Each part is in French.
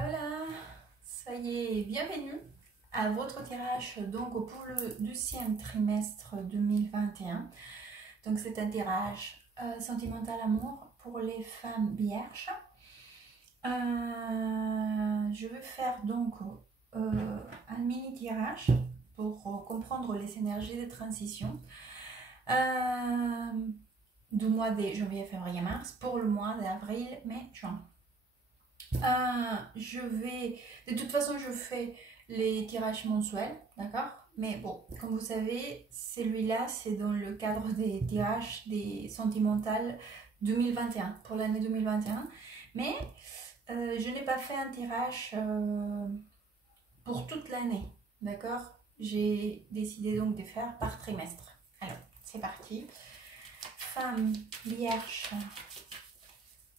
Voilà, ça y est, bienvenue à votre tirage donc pour le 12e trimestre 2021. Donc c'est un tirage sentimental amour pour les femmes vierges. Je vais faire donc un mini tirage pour comprendre les énergies de transition du mois de janvier, février, mars pour le mois d'avril, mai, juin. De toute façon, je fais les tirages mensuels, d'accord? Mais bon, comme vous savez, celui-là, c'est dans le cadre des tirages des sentimentales 2021, pour l'année 2021. Mais je n'ai pas fait un tirage pour toute l'année, d'accord? J'ai décidé donc de faire par trimestre. Alors, c'est parti. Femme vierge,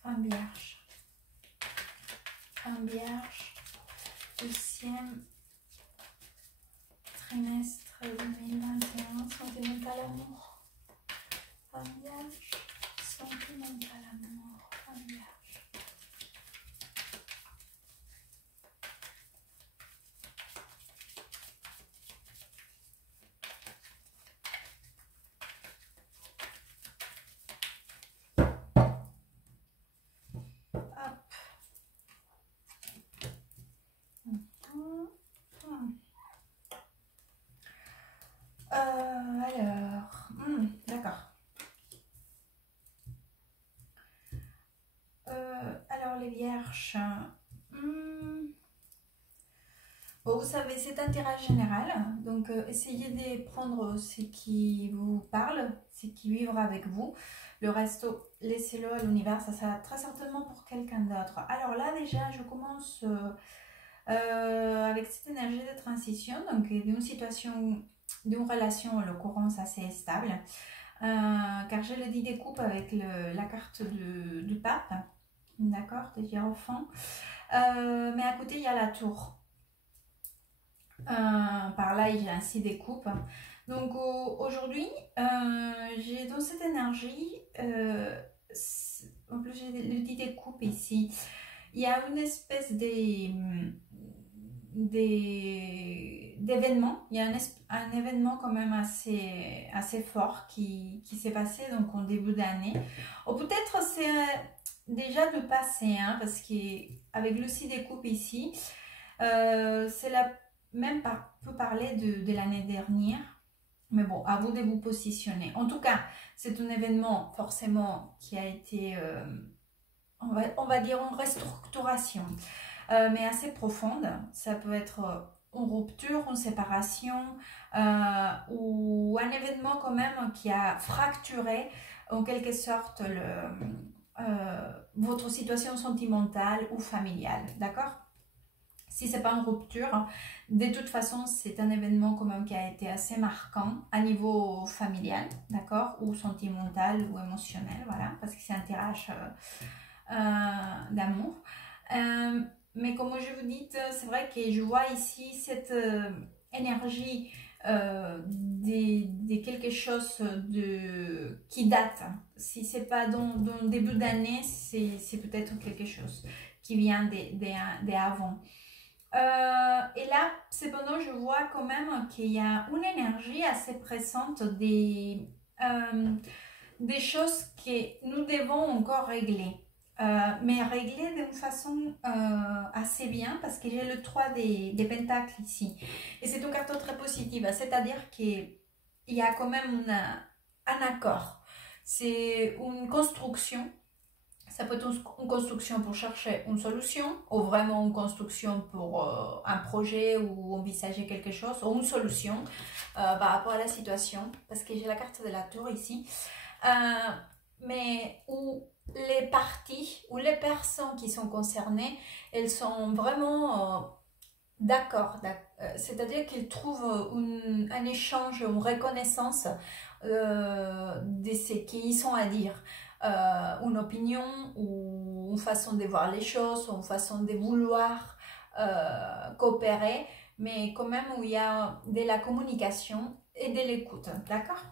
femme vierge. Femme vierge, 12e trimestre 2021, sentimental amour. Femme vierge, sentimental amour, femme vierge. D'accord. Alors les vierges, bon, vous savez, c'est un tirage général, donc essayez de prendre ce qui vous parle, ce qui vivra avec vous. Le reste, laissez-le à l'univers, ça sera très certainement pour quelqu'un d'autre. Alors là déjà, je commence avec cette énergie de transition, donc d'une situation, d'une relation en l'occurrence assez stable, car j'ai le 10 des coupes avec la carte du pape, d'accord, des hiérophants, mais à côté il y a la tour. Par là il y a ainsi des coupes. Donc aujourd'hui j'ai dans cette énergie, en plus j'ai le 10 des coupes ici, il y a une espèce d'événement, il y a un événement quand même assez fort qui s'est passé donc en début d'année, ou peut-être c'est déjà de passé, hein, parce qu'avec le 6 des coupes ici, c'est la même peut parler de l'année dernière, mais bon, à vous de vous positionner. En tout cas, c'est un événement forcément qui a été, on va dire, en restructuration, mais assez profonde. Ça peut être une rupture, une séparation, ou un événement quand même qui a fracturé en quelque sorte votre situation sentimentale ou familiale, d'accord? Si c'est pas une rupture, de toute façon, c'est un événement quand même qui a été assez marquant à niveau familial, d'accord, ou sentimental ou émotionnel, voilà, parce que c'est un tirage d'amour. Mais comme je vous dis, c'est vrai que je vois ici cette énergie de quelque chose qui date. Si c'est pas dans le début d'année, c'est peut-être quelque chose qui vient d'avant. Et là, cependant, je vois quand même qu'il y a une énergie assez pressante des choses que nous devons encore régler. Mais régler d'une façon assez bien, parce que j'ai le 3 des pentacles ici. Et c'est une carte très positive, c'est-à-dire qu'il y a quand même un accord. C'est une construction. Ça peut être une construction pour chercher une solution, ou vraiment une construction pour un projet ou envisager quelque chose, ou une solution par rapport à la situation, parce que j'ai la carte de la tour ici. Mais où les parties ou les personnes qui sont concernées, elles sont vraiment d'accord, c'est-à-dire qu'ils trouvent un échange, une reconnaissance de ce qu'ils ont à dire, une opinion ou une façon de voir les choses, ou une façon de vouloir coopérer, mais quand même où il y a de la communication et de l'écoute, d'accord?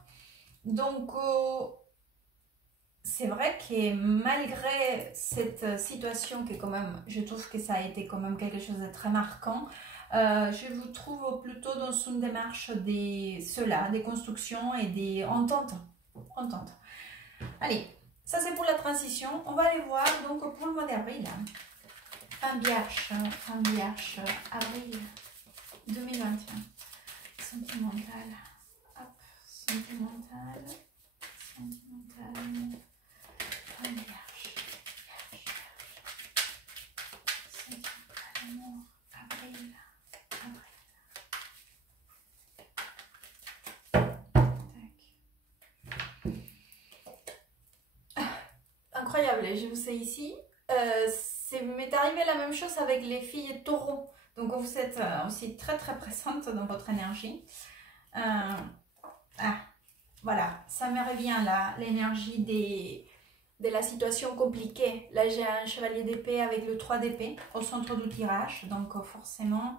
Donc c'est vrai que malgré cette situation qui est quand même, je trouve que ça a été quand même quelque chose de très marquant, je vous trouve plutôt dans une démarche des constructions et des ententes. Ententes. Allez, ça c'est pour la transition. On va aller voir donc pour le mois d'avril. Un vierge, avril 2021. Sentimental. Hop, sentimental. Sentimental. Un vierge. Sentimental, amour. Avril. Incroyable, je vous sais ici. M'est arrivé la même chose avec les filles taureaux. Donc vous êtes aussi très très présente dans votre énergie. Voilà, ça me revient là, l'énergie de la situation compliquée. Là j'ai un chevalier d'épée avec le 3 d'épée au centre du tirage. Donc forcément...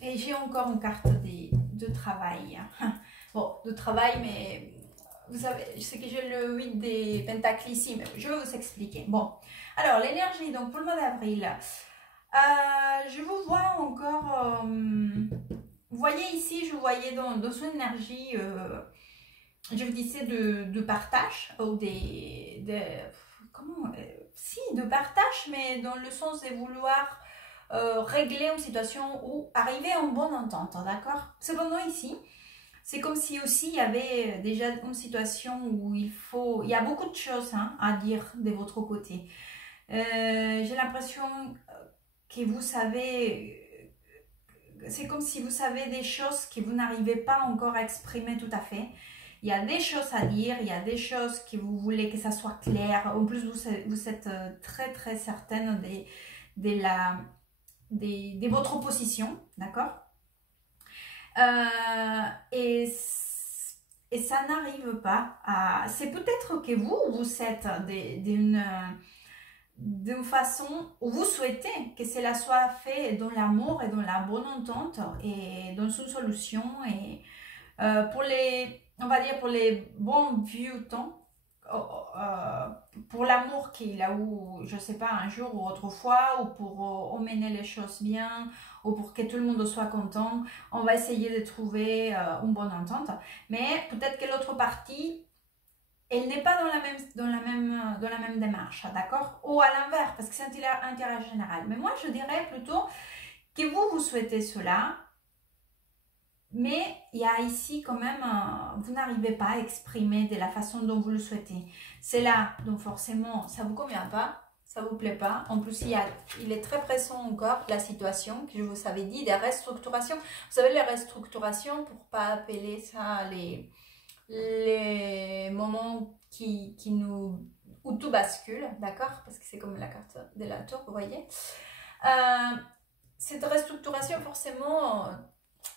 et j'ai encore une carte de travail. Bon, de travail, mais vous savez, je sais que j'ai le 8 des pentacles ici, mais je vais vous expliquer. Bon, alors l'énergie, donc pour le mois d'avril, je vous vois encore, vous voyez ici, je vous voyais dans son énergie, je vous disais de partage, ou si, de partage, mais dans le sens de vouloir régler une situation ou arriver à une bonne entente, d'accord? Cependant ici, c'est comme si aussi il y avait déjà une situation où il y a beaucoup de choses à dire de votre côté. J'ai l'impression que vous savez, c'est comme si vous savez des choses que vous n'arrivez pas encore à exprimer tout à fait. Il y a des choses à dire, il y a des choses que vous voulez que ça soit clair. En plus, vous êtes très très certaine de votre position, d'accord? Et ça n'arrive pas à... C'est peut-être que vous êtes d'une façon où vous souhaitez que cela soit fait dans l'amour et dans la bonne entente et dans une solution. Et pour les, on va dire pour les bons vieux temps, pour l'amour qu'il a eu, je sais pas, un jour ou autrefois, ou pour emmener les choses bien, ou pour que tout le monde soit content, on va essayer de trouver une bonne entente. Mais peut-être que l'autre partie, elle n'est pas dans la même démarche, d'accord? Ou à l'inverse, parce que c'est un intérêt général. Mais moi, je dirais plutôt que vous souhaitez cela, mais il y a ici quand même, vous n'arrivez pas à exprimer de la façon dont vous le souhaitez. C'est là, donc forcément, ça ne vous convient pas, ça ne vous plaît pas. En plus, il est très pressant encore, la situation, que je vous avais dit, des restructurations. Vous savez, les restructurations, pour ne pas appeler ça les moments où tout bascule, d'accord? Parce que c'est comme la carte de la tour, vous voyez. Cette restructuration, forcément...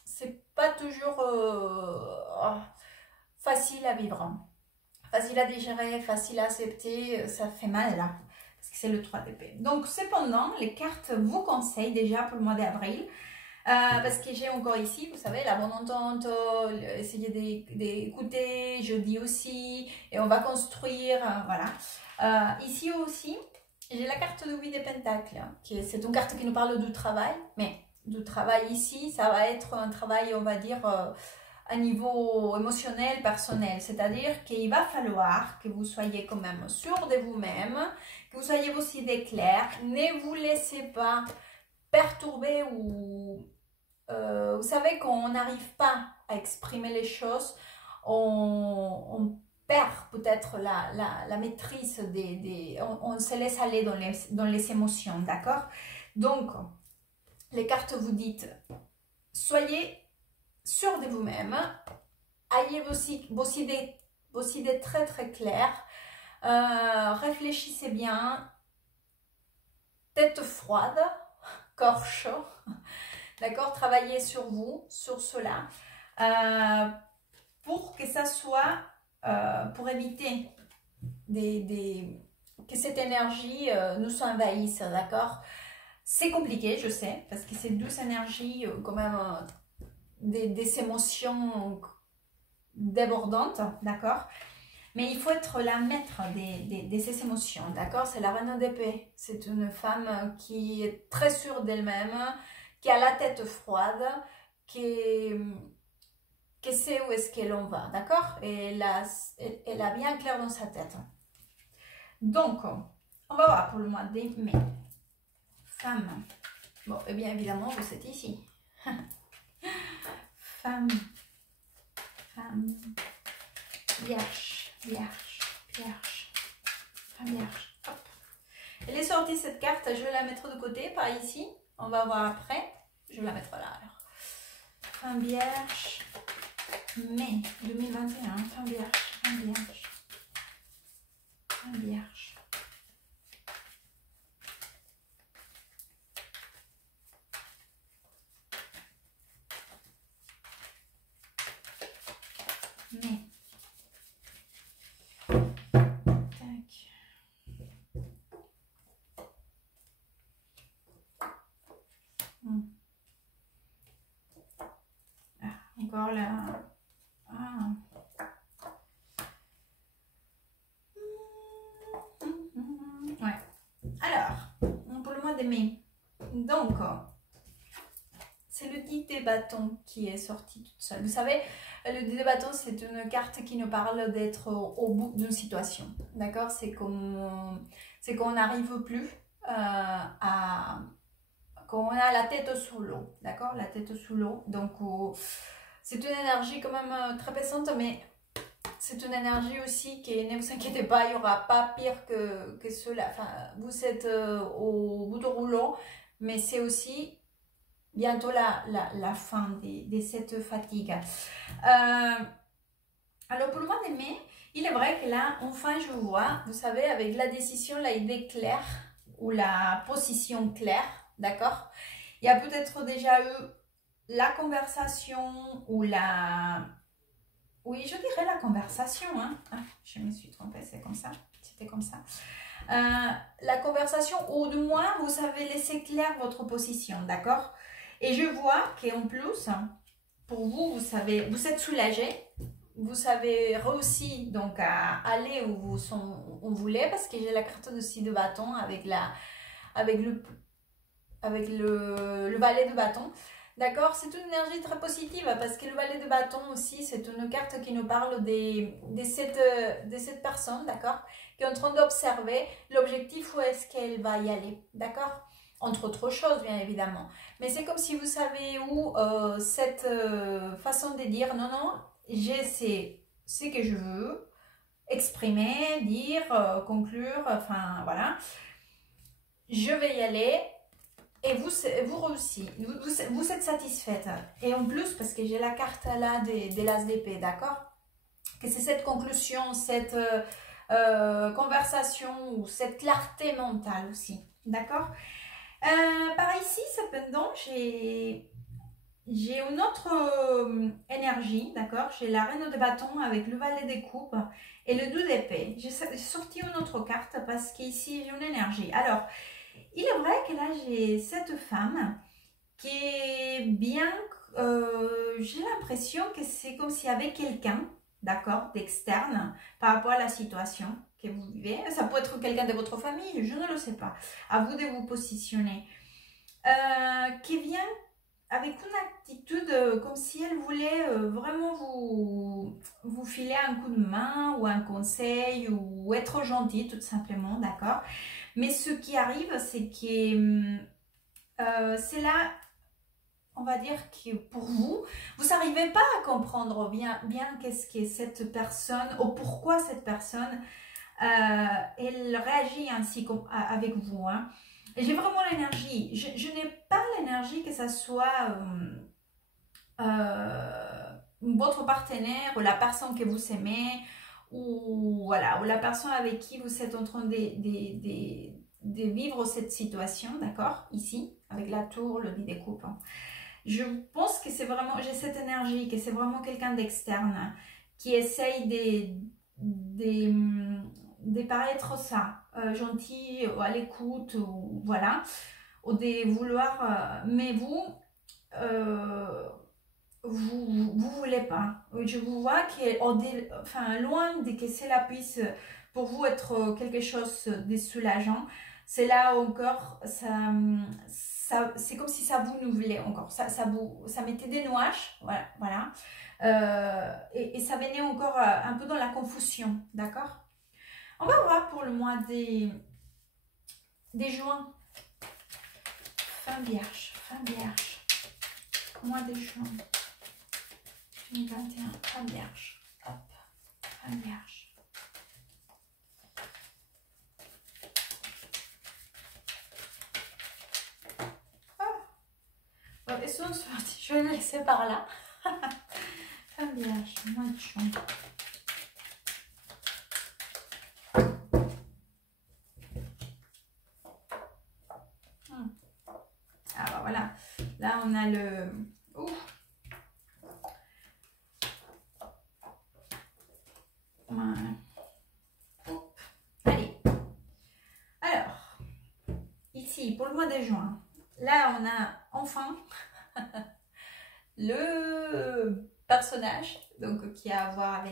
c'est pas toujours facile à vivre, facile à digérer, facile à accepter, ça fait mal là, parce que c'est le 3 d'épée. Donc cependant, les cartes vous conseillent déjà pour le mois d'avril, parce que j'ai encore ici, vous savez, la bonne entente, essayer d'écouter, je dis aussi, et on va construire, voilà. Ici aussi, j'ai la carte de 8 des pentacles, c'est une carte qui nous parle du travail, mais... du travail ici, ça va être un travail, on va dire, à niveau émotionnel, personnel. C'est-à-dire qu'il va falloir que vous soyez quand même sûr de vous-même, que vous soyez aussi clair. Ne vous laissez pas perturber ou... vous savez, quand on n'arrive pas à exprimer les choses, on perd peut-être la maîtrise on se laisse aller dans les émotions, d'accord? Donc... les cartes vous disent, soyez sûr de vous-même, ayez vos idées très très claires, réfléchissez bien, tête froide, corps chaud, d'accord? Travaillez sur vous, sur cela, pour que ça soit, pour éviter que cette énergie nous envahisse, d'accord? C'est compliqué, je sais, parce que c'est douce énergie, quand même, des émotions débordante, d'accord? Mais il faut être la maître de ses émotions, d'accord? C'est la reine d'épée. C'est une femme qui est très sûre d'elle-même, qui a la tête froide, qui sait où est-ce qu'elle en va, d'accord? Et elle a bien clair dans sa tête. Donc, on va voir pour le mois de mai. Femme. Bon, et bien évidemment, vous êtes ici. Femme. Femme. Vierge. Vierge. Vierge. Femme vierge. Hop. Elle est sortie cette carte, je vais la mettre de côté, par ici. On va voir après. Je vais la mettre là alors. Femme vierge. Mai 2021. Femme vierge. Femme vierge. Femme vierge. Mai. Tac. Ah, encore là. Ah. Ouais. Alors, pour le mois de mai. Donc, c'est le 10 des bâtons qui est sorti toute seule. Vous savez, le 10 des bâtons, c'est une carte qui nous parle d'être au bout d'une situation. D'accord? C'est qu'on n'arrive plus à... Quand on a la tête sous l'eau. D'accord? La tête sous l'eau. Donc, c'est une énergie quand même très puissante, mais c'est une énergie aussi qui, ne vous inquiétez pas, il n'y aura pas pire que cela. Enfin, vous êtes au bout de rouleau, mais c'est aussi bientôt la fin de cette fatigue. Alors pour le mois de mai, il est vrai que là, enfin je vois, vous savez, avec la décision, la idée claire ou la position claire, d'accord? Il y a peut-être déjà eu la conversation ou la... Oui, je dirais la conversation, hein. Ah, je me suis trompée, c'est comme ça, c'était comme ça. La conversation, ou du moins, vous avez laissé clair votre position, d'accord? Et je vois qu'en plus, pour vous, vous êtes soulagé, vous avez réussi donc à aller où vous voulez, parce que j'ai la carte de 6 de bâton avec le valet de bâton. D'accord, c'est une énergie très positive parce que le valet de bâton aussi, c'est une carte qui nous parle de cette personne, d'accord, qui est en train d'observer l'objectif où est-ce qu'elle va y aller, d'accord, entre autres choses bien évidemment. Mais c'est comme si vous savez où cette façon de dire non, non, j'ai ce que je veux exprimer, dire, conclure, enfin voilà, je vais y aller. Et vous réussissez, vous êtes satisfaite. Et en plus, parce que j'ai la carte là de l'as d'épée, d'accord? Que c'est cette conclusion, cette conversation ou cette clarté mentale aussi, d'accord? Par ici, cependant, j'ai une autre énergie, d'accord? J'ai la reine de bâton avec le valet des coupes et le 2 d'épée. J'ai sorti une autre carte parce qu'ici, j'ai une énergie. Alors, il est vrai que là, j'ai cette femme qui est bien... j'ai l'impression que c'est comme s'il y avait quelqu'un, d'accord, d'externe par rapport à la situation que vous vivez. Ça peut être quelqu'un de votre famille, je ne le sais pas. À vous de vous positionner. Qui vient avec une attitude comme si elle voulait vraiment vous filer un coup de main ou un conseil ou être gentil tout simplement, d'accord? Mais ce qui arrive, c'est que c'est là, on va dire que pour vous, vous n'arrivez pas à comprendre bien qu'est-ce que cette personne, ou pourquoi cette personne, elle réagit ainsi avec vous. Hein. J'ai vraiment l'énergie. Je n'ai pas l'énergie que ça soit votre partenaire ou la personne que vous aimez ou voilà, ou la personne avec qui vous êtes en train de vivre cette situation, d'accord, ici, avec la tour, le 10 des coupes. Je pense que c'est vraiment, j'ai cette énergie, que c'est vraiment quelqu'un d'externe qui essaye de paraître ça, gentil, à l'écoute, ou voilà, ou de vouloir, mais vous, vous voulez pas. Je vous vois enfin, loin de que cela puisse pour vous être quelque chose de soulageant. C'est là encore, c'est comme si ça vous nouvelait encore. Ça mettait des nuages, voilà. Voilà. Et ça venait encore un peu dans la confusion, d'accord? On va voir pour le mois des juin. Fin vierge, mois de juin 2021, fin vierge, hop, fin vierge. Bon, ils sont sortis, je vais les laisser par là. Fin vierge, mois de juin. Ah bah voilà, là on a le... Voilà. Allez. Alors, ici, pour le mois de juin, là on a enfin le personnage donc, qui a à voir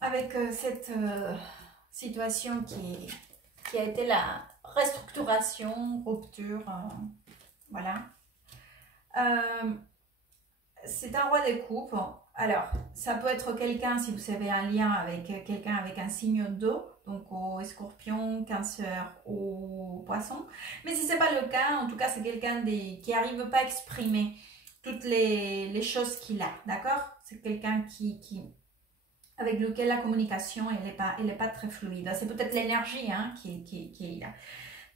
avec cette situation qui a été la restructuration, rupture, voilà. C'est un roi des coupes. Alors, ça peut être quelqu'un, si vous avez un lien avec quelqu'un avec un signe d'eau, donc au scorpion, cancer ou poisson. Mais si ce n'est pas le cas, en tout cas, c'est quelqu'un qui n'arrive pas à exprimer toutes les choses qu'il a, d'accord? C'est quelqu'un avec lequel la communication, elle est pas très fluide. C'est peut-être l'énergie hein, qui est là.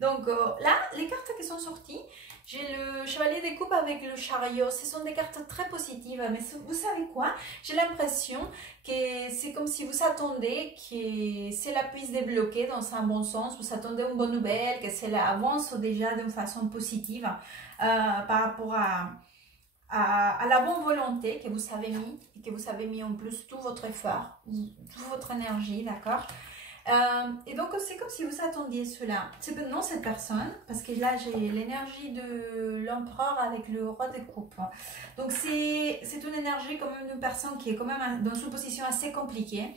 Donc là, les cartes qui sont sorties, j'ai le chevalier des coupes avec le chariot. Ce sont des cartes très positives, mais vous savez quoi? J'ai l'impression que c'est comme si vous attendez que cela puisse débloquer dans un bon sens. Vous attendez une bonne nouvelle, que cela avance déjà d'une façon positive par rapport à la bonne volonté que vous avez mis, et que vous avez mis en plus tout votre effort, toute votre énergie, d'accord? Et donc c'est comme si vous attendiez cela. C'est non cette personne, parce que là j'ai l'énergie de l'empereur avec le roi de coupe. Donc c'est une énergie quand même d'une personne qui est quand même dans une position assez compliquée.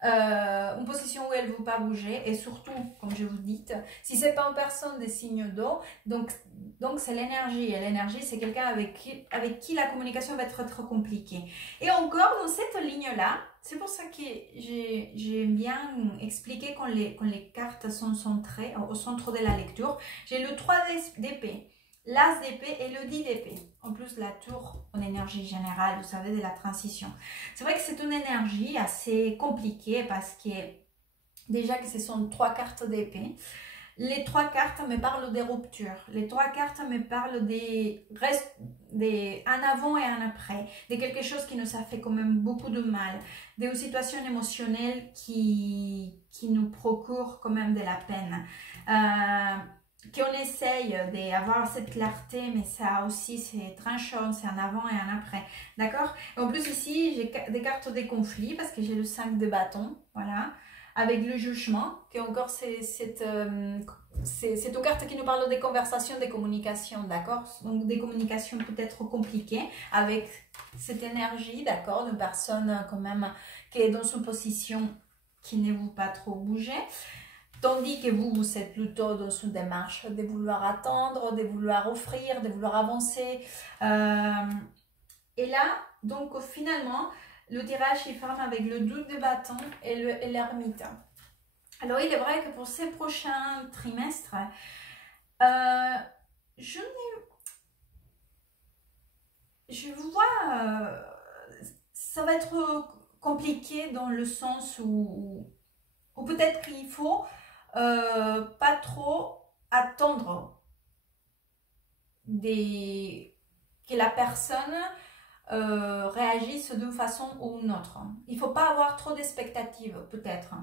Une position où elle ne veut pas bouger et surtout, comme je vous dis, si c'est pas une personne des signes d'eau, donc c'est l'énergie et l'énergie c'est quelqu'un avec qui la communication va être trop compliquée. Et encore dans cette ligne là, c'est pour ça que j'ai bien expliqué quand les cartes sont centrées au centre de la lecture. J'ai le 3 d'épée, l'as d'épée et le 10 d'épée. En plus, la tour en énergie générale, vous savez, de la transition. C'est vrai que c'est une énergie assez compliquée parce que déjà que ce sont 3 cartes d'épée. Les 3 cartes me parlent des ruptures. Les 3 cartes me parlent un avant et un après. De quelque chose qui nous a fait quand même beaucoup de mal. Des situations émotionnelles qui nous procurent quand même de la peine. Qu'on essaye d'avoir cette clarté, mais ça aussi c'est tranchant, c'est un avant et un après, d'accord? En plus ici j'ai des cartes des conflits parce que j'ai le 5 de bâton, voilà, avec le jugement, qui encore c'est une carte qui nous parle des conversations, des communications, d'accord? Donc des communications peut-être compliquées avec cette énergie, d'accord, d'une personne quand même qui est dans une position qui ne veut pas trop bouger. Tandis que vous êtes plutôt dans une démarche de vouloir attendre, de vouloir offrir, de vouloir avancer. Et là, donc finalement, le tirage il ferme avec le 12 de bâton et l'ermite. Alors il est vrai que pour ces prochains trimestres, je vous vois, ça va être compliqué dans le sens où peut-être qu'il faut pas trop attendre que la personne réagisse d'une façon ou d'une autre. Il ne faut pas avoir trop d'expectatives peut-être.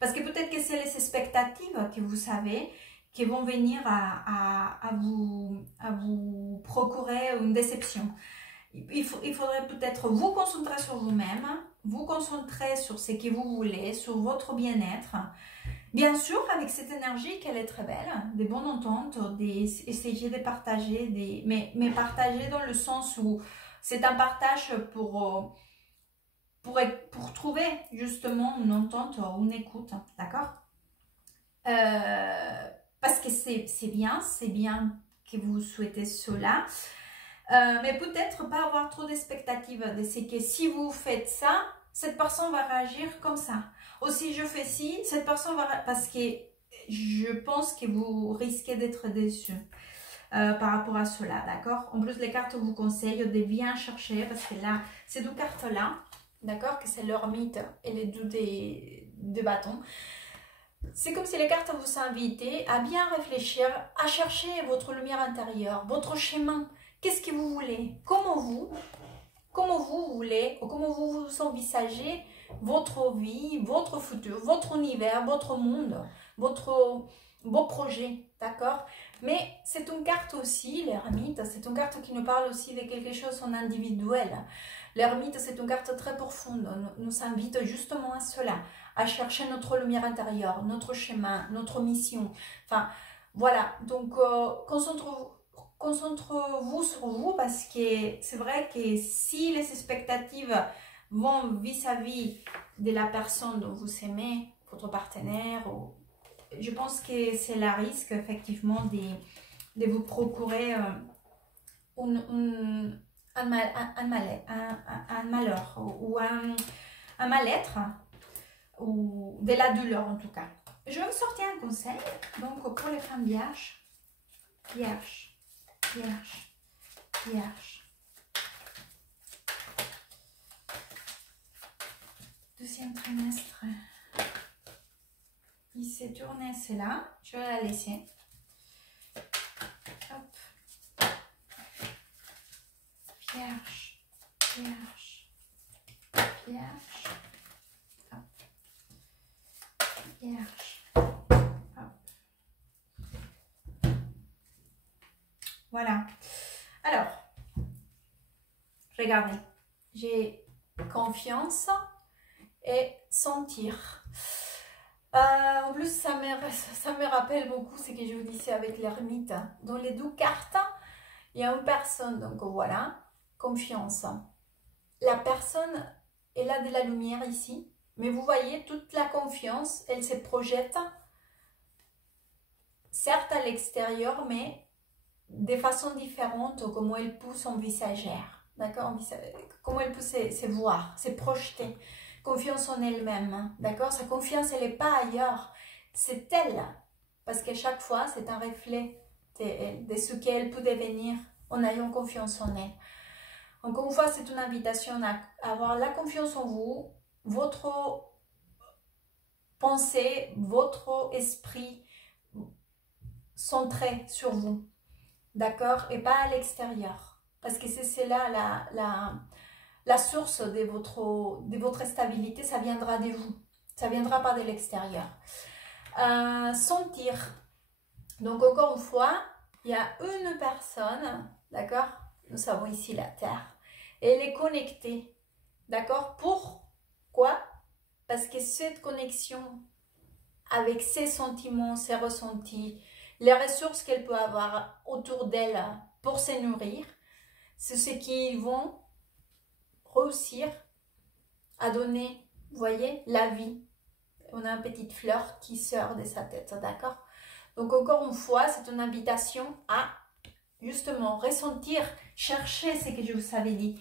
Parce que peut-être que c'est les expectatives que vous savez qui vont venir à vous procurer une déception. Il faudrait peut-être vous concentrer sur vous-même, vous concentrer sur ce que vous voulez, sur votre bien-être. Bien sûr, avec cette énergie qu'elle est très belle, des bonnes ententes, essayer de partager, mais partager dans le sens où c'est un partage pour trouver justement une entente ou une écoute, d'accord? Parce que c'est bien que vous souhaitez cela, mais peut-être pas avoir trop d'expectatives. C'est que si vous faites ça, cette personne va réagir comme ça. Ou si je fais ci, cette personne va... Parce que je pense que vous risquez d'être déçus par rapport à cela, d'accord? En plus, les cartes vous conseillent de bien chercher, parce que là, ces deux cartes-là, d'accord, que c'est l'ermite et les deux des bâtons, c'est comme si les cartes vous invitaient à bien réfléchir, à chercher votre lumière intérieure, votre chemin. Qu'est-ce que vous voulez? Comment vous voulez, ou comment vous vous envisagez votre vie, votre futur, votre univers, votre monde, vos projets, d'accord? Mais c'est une carte aussi, l'ermite, c'est une carte qui nous parle aussi de quelque chose en individuel. L'ermite, c'est une carte très profonde, nous invite justement à cela, à chercher notre lumière intérieure, notre chemin, notre mission. Enfin, voilà, donc concentrez-vous sur vous, parce que c'est vrai que si les expectatives vont vis-à-vis de la personne dont vous aimez, votre partenaire, je pense que c'est le risque effectivement de vous procurer un malheur ou un mal-être ou de la douleur en tout cas. Je vais vous sortir un conseil donc pour les femmes vierges. Deuxième trimestre. Il s'est tourné, c'est là. Je vais la laisser. Hop. Vierge. Hop. Vierge. Hop. Voilà. Alors, regardez. J'ai confiance et sentir. En plus, ça me rappelle beaucoup ce que je vous disais avec l'ermite. Dans les deux cartes, il y a une personne, donc voilà, confiance. La personne, elle a de la lumière ici, mais vous voyez, toute la confiance, elle se projette, certes à l'extérieur, mais de façon différente, comment elle peut s'envisager, d'accord? Comment elle peut se voir, se projeter. Confiance en elle-même, d'accord? Sa confiance, elle n'est pas ailleurs, c'est elle. Parce qu'à chaque fois, c'est un reflet de ce qu'elle peut devenir en ayant confiance en elle. Encore une fois, c'est une invitation à avoir la confiance en vous, votre pensée, votre esprit centré sur vous, d'accord? Et pas à l'extérieur. Parce que c'est là la source de votre stabilité, ça viendra de vous. Ça viendra pas de l'extérieur. Sentir. Donc, encore une fois, il y a une personne, d'accord? Nous avons ici la Terre. Et elle est connectée, d'accord? Pourquoi? Parce que cette connexion avec ses sentiments, ses ressentis, les ressources qu'elle peut avoir autour d'elle pour se nourrir, c'est ce qui vont réussir à donner, vous voyez, la vie. On a une petite fleur qui sort de sa tête, d'accord? Donc encore une fois, c'est une invitation à justement ressentir, chercher ce que je vous avais dit,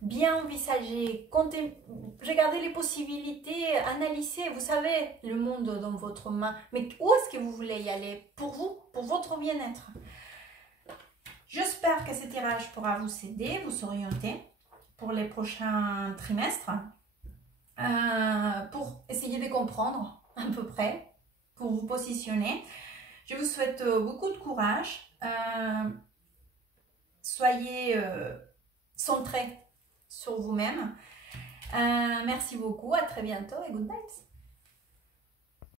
bien envisager, regarder les possibilités, analyser, vous savez, le monde dans votre main, mais où est-ce que vous voulez y aller pour vous, pour votre bien-être? J'espère que ce tirage pourra vous aider, vous orienter pour les prochains trimestres, pour essayer de comprendre à peu près, pour vous positionner. Je vous souhaite beaucoup de courage, soyez centrés sur vous-même. Merci beaucoup, à très bientôt et good vibes.